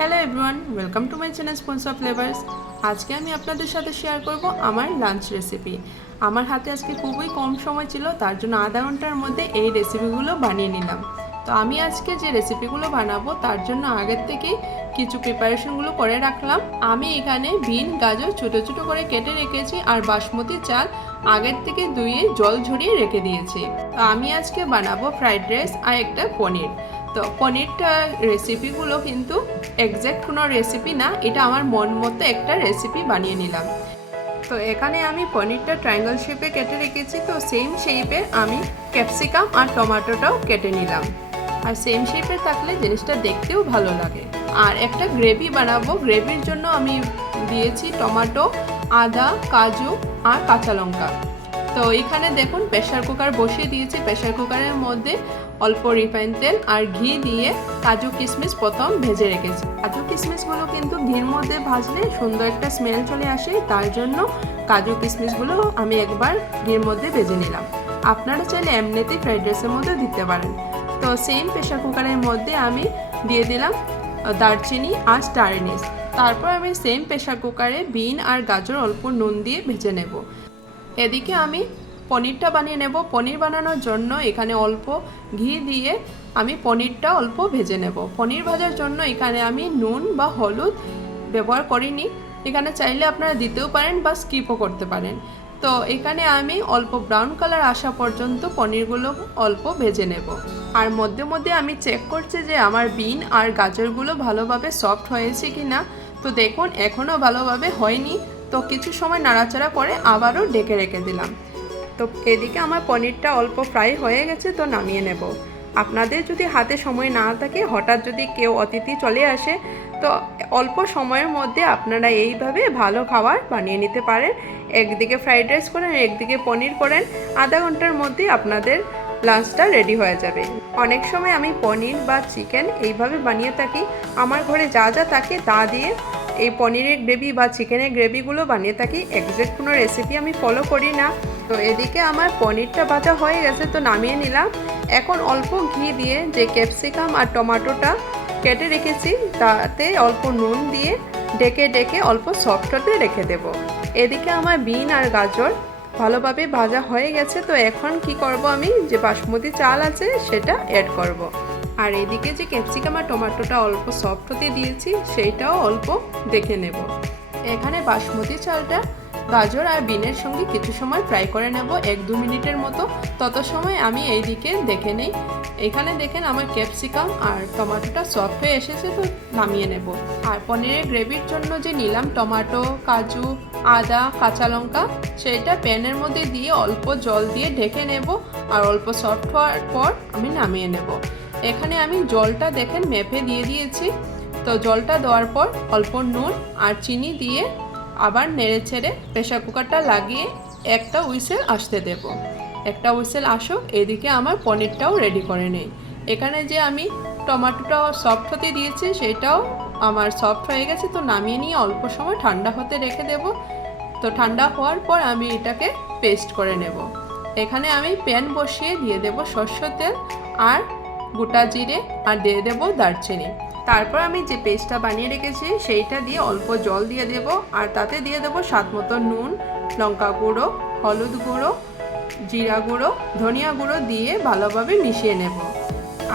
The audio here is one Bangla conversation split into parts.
Hello everyone, welcome to my channel spoons of flavours. আজকে আমি আপনাদের সাথে শেয়ার করব আমার লাঞ্চ রেসিপি। আমার হাতে আজকে খুবই কম সময় ছিল, তার জন্য আধা ঘন্টার মধ্যে এই রেসিপিগুলো বানিয়ে নিলাম। তো আমি আজকে যে রেসিপিগুলো বানাবো তার জন্য আগের থেকেই কিছু প্রিপারেশনগুলো করে রাখলাম। আমি এখানে বিন গাজর ছোটো ছোটো করে কেটে রেখেছি আর বাসমতি চাল আগের থেকে ধুয়ে জল ঝরিয়ে রেখে দিয়েছি। তো আমি আজকে বানাবো ফ্রাইড রাইস আর একটা পনির। তো পনিরটা রেসিপিগুলো কিন্তু এক্স্যাক্ট কোনো রেসিপি না, এটা আমার মন মতো একটা রেসিপি বানিয়ে নিলাম। তো এখানে আমি পনিরটা ট্রায়াঙ্গল শেপে কেটে রেখেছি। তো সেম শেপে আমি ক্যাপসিকাম আর টমেটোটাও কেটে নিলাম। আর সেম শেপে থাকলে জিনিসটা দেখতেও ভালো লাগে। আর একটা গ্রেভি বানাবো, গ্রেভির জন্য আমি দিয়েছি টমেটো, আদা, কাজু আর কাঁচা লঙ্কা। তো এখানে দেখুন প্রেশার কুকার বসিয়ে দিয়েছি। প্রেশার কুকারের মধ্যে অল্প রিফাইন তেল আর ঘি দিয়ে কাজু কিশমিশ প্রথম ভেজে রেখেছি। কাজু কিশমিশগুলো কিন্তু ঘির মধ্যে ভাজলে সুন্দর একটা স্মেল চলে আসে, তার জন্য কাজু কিশমিশগুলো আমি একবার ঘির মধ্যে ভেজে নিলাম। আপনারা চাইলে এমনিতেই ফ্রাইড রাইসের মধ্যে দিতে পারেন। তো সেম প্রেশার কুকারের মধ্যে আমি দিয়ে দিলাম দারচিনি আর স্টার অ্যানিস। তারপর আমি সেম প্রেশার কুকারে বিন আর গাজর অল্প নুন দিয়ে ভেজে নেব। এদিকে আমি পনিরটা বানিয়ে নেব। পনির বানানোর জন্য এখানে অল্প ঘি দিয়ে আমি পনিরটা অল্প ভেজে নেব। পনির ভাজার জন্য এখানে আমি নুন বা হলুদ ব্যবহার করিনি, এখানে চাইলে আপনারা দিতেও পারেন বা স্কিপও করতে পারেন। তো এখানে আমি অল্প ব্রাউন কালার আসা পর্যন্ত পনিরগুলো অল্প ভেজে নেব। আর মধ্যে মধ্যে আমি চেক করছি যে আমার বিন আর গাজরগুলো ভালোভাবে সফট হয়েছে কি না। তো দেখুন এখনও ভালোভাবে হয়নি, তো কিছু সময় নাড়াচাড়া করে আবারও ঢেকে রেখে দিলাম। তো এদিকে আমার পনিরটা অল্প ফ্রাই হয়ে গেছে, তো নামিয়ে নেব। আপনাদের যদি হাতে সময় না থাকে, হঠাৎ যদি কেউ অতিথি চলে আসে, তো অল্প সময়ের মধ্যে আপনারা এইভাবে ভালো খাবার বানিয়ে নিতে পারেন। একদিকে ফ্রাইড রাইস করেন, একদিকে পনির করেন, আধা ঘন্টার মধ্যে আপনাদের লাঞ্চটা রেডি হয়ে যাবে। অনেক সময় আমি পনির বা চিকেন এইভাবে বানিয়ে থাকি। আমার ঘরে যা যা থাকে তা দিয়ে এই পনিরের গ্রেভি বা চিকেনের গ্রেভিগুলো বানিয়ে থাকি। এক্স্যাক্ট কোনো রেসিপি আমি ফলো করি না। তো এদিকে আমার পনিরটা ভাজা হয়ে গেছে, তো নামিয়ে নিলাম। এখন অল্প ঘি দিয়ে যে ক্যাপসিকাম আর টমেটোটা কেটে রেখেছি তাতে অল্প নুন দিয়ে ঢেকে ঢেকে অল্প সফট হতে রেখে দেব। এদিকে আমার বিন আর গাজর ভালোভাবে ভাজা হয়ে গেছে। তো এখন কি করব, আমি যে বাসমতি চাল আছে সেটা অ্যাড করব। আর এদিকে যে ক্যাপসিকাম আর টমেটোটা অল্প সফট হতে দিয়েছি সেইটাও অল্প দেখে নেব। এখানে বাসমতি চালটা গাজর আর বিনের সঙ্গে কিছু সময় ফ্রাই করে নেব, 1-2 মিনিটের মতো। তত সময় আমি এইদিকে দেখে নেই। এখানে দেখেন আমার ক্যাপসিকাম আর টমেটোটা সফট হয়ে এসেছে, তো নামিয়ে নেব। আর পনিরের গ্রেভির জন্য যে নিলাম টমেটো, কাজু, আদা, কাঁচা লঙ্কা, সেটা প্যানের মধ্যে দিয়ে অল্প জল দিয়ে ঢেকে নেব। আর অল্প সফট হওয়ার পর আমি নামিয়ে নেব। এখানে আমি জলটা দেখেন মেপে দিয়ে দিয়েছি। তো জলটা দেওয়ার পর অল্প নুন আর চিনি দিয়ে আবার নেড়ে ছেড়ে প্রেশার কুকারটা লাগিয়ে একটা হুইসেল আসতে দেব। একটা হুইসেল আসুক, এদিকে আমার পনিরটাও রেডি করে নেই। এখানে যে আমি টমেটোটা সফট হতে দিয়েছি সেটাও আমার সফট হয়ে গেছে, তো নামিয়ে নিয়ে অল্প সময় ঠান্ডা হতে রেখে দেব। তো ঠান্ডা হওয়ার পর আমি এটাকে পেস্ট করে নেব। এখানে আমি প্যান বসিয়ে দিয়ে দেব সরষের তেল আর গোটা জিরে আর দিয়ে দেবো দারচিনি। তারপর আমি যে পেস্টটা বানিয়ে রেখেছি সেইটা দিয়ে অল্প জল দিয়ে দেব। আর তাতে দিয়ে দেবো স্বাদ মতো নুন, লঙ্কা গুঁড়ো, হলুদ গুঁড়ো, জিরা গুঁড়ো, ধনিয়া গুঁড়ো দিয়ে ভালোভাবে মিশিয়ে নেব।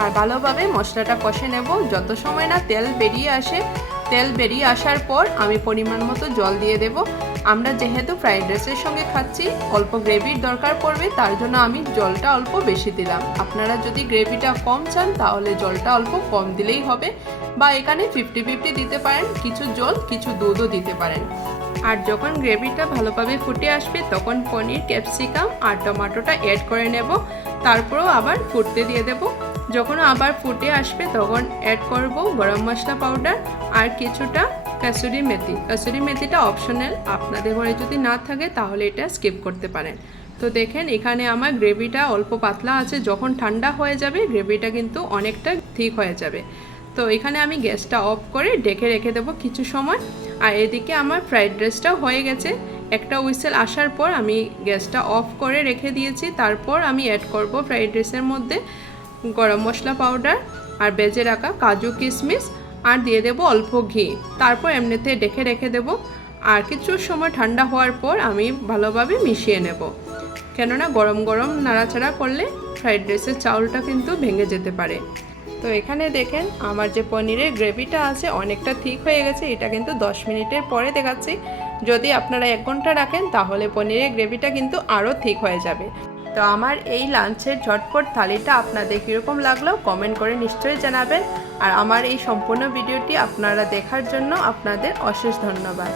আর ভালোভাবে মশলাটা কষে নেব যত সময় না তেল বেরিয়ে আসে। তেল বেরিয়ে আসার পর আমি পরিমাণ মতো জল দিয়ে দেব। আমরা যেহেতু ফ্রাইড রাইসের সঙ্গে খাচ্ছি, অল্প গ্রেভির দরকার পড়বে, তার জন্য আমি জলটা অল্প বেশি দিলাম। আপনারা যদি গ্রেভিটা কম চান তাহলে জলটা অল্প কম দিলেই হবে, বা এখানে 50-50 দিতে পারেন, কিছু জল কিছু দুধও দিতে পারেন। আর যখন গ্রেভিটা ভালোভাবে ফুটে আসবে তখন পনির, ক্যাপসিকাম আর টমেটোটা অ্যাড করে নেব। তারপরেও আবার ফুটতে দিয়ে দেব। যখন আবার ফুটে আসবে তখন অ্যাড করব গরম মশলা পাউডার আর কিছুটা কাসুরি মেথি। কাসুরি মেথিটা অপশনাল, আপনাদের ঘরে যদি না থাকে তাহলে এটা স্কিপ করতে পারেন। তো দেখেন এখানে আমার গ্রেভিটা অল্প পাতলা আছে, যখন ঠান্ডা হয়ে যাবে গ্রেভিটা কিন্তু অনেকটা ঠিক হয়ে যাবে। তো এখানে আমি গ্যাসটা অফ করে ঢেকে রেখে দেবো কিছু সময়। আর এদিকে আমার ফ্রাইড রাইসটাও হয়ে গেছে। একটা হুইসেল আসার পর আমি গ্যাসটা অফ করে রেখে দিয়েছি। তারপর আমি অ্যাড করব ফ্রাইড রাইসের মধ্যে গরম মশলা পাউডার আর ভেজে রাখা কাজু কিশমিশ আর দিয়ে দেব অল্প ঘি। তারপর এমনিতে ডেকে রেখে দেব। আর কিছু সময় ঠান্ডা হওয়ার পর আমি ভালোভাবে মিশিয়ে নেব, কেননা গরম গরম নাড়াচাড়া করলে ফ্রাইড রাইসের চাউলটা কিন্তু ভেঙে যেতে পারে। তো এখানে দেখেন আমার যে পনিরের গ্রেভিটা আছে অনেকটা ঠিক হয়ে গেছে। এটা কিন্তু 10 মিনিটের পরে দেখাচ্ছি। যদি আপনারা 1 ঘন্টা রাখেন তাহলে পনিরের গ্রেভিটা কিন্তু আরও ঠিক হয়ে যাবে। তো আমার এই লাঞ্চের ঝটপট থালিটা আপনাদের কীরকম লাগলো কমেন্ট করে নিশ্চয়ই জানাবেন। আর আমার এই সম্পূর্ণ ভিডিওটি আপনারা দেখার জন্য আপনাদের অশেষ ধন্যবাদ।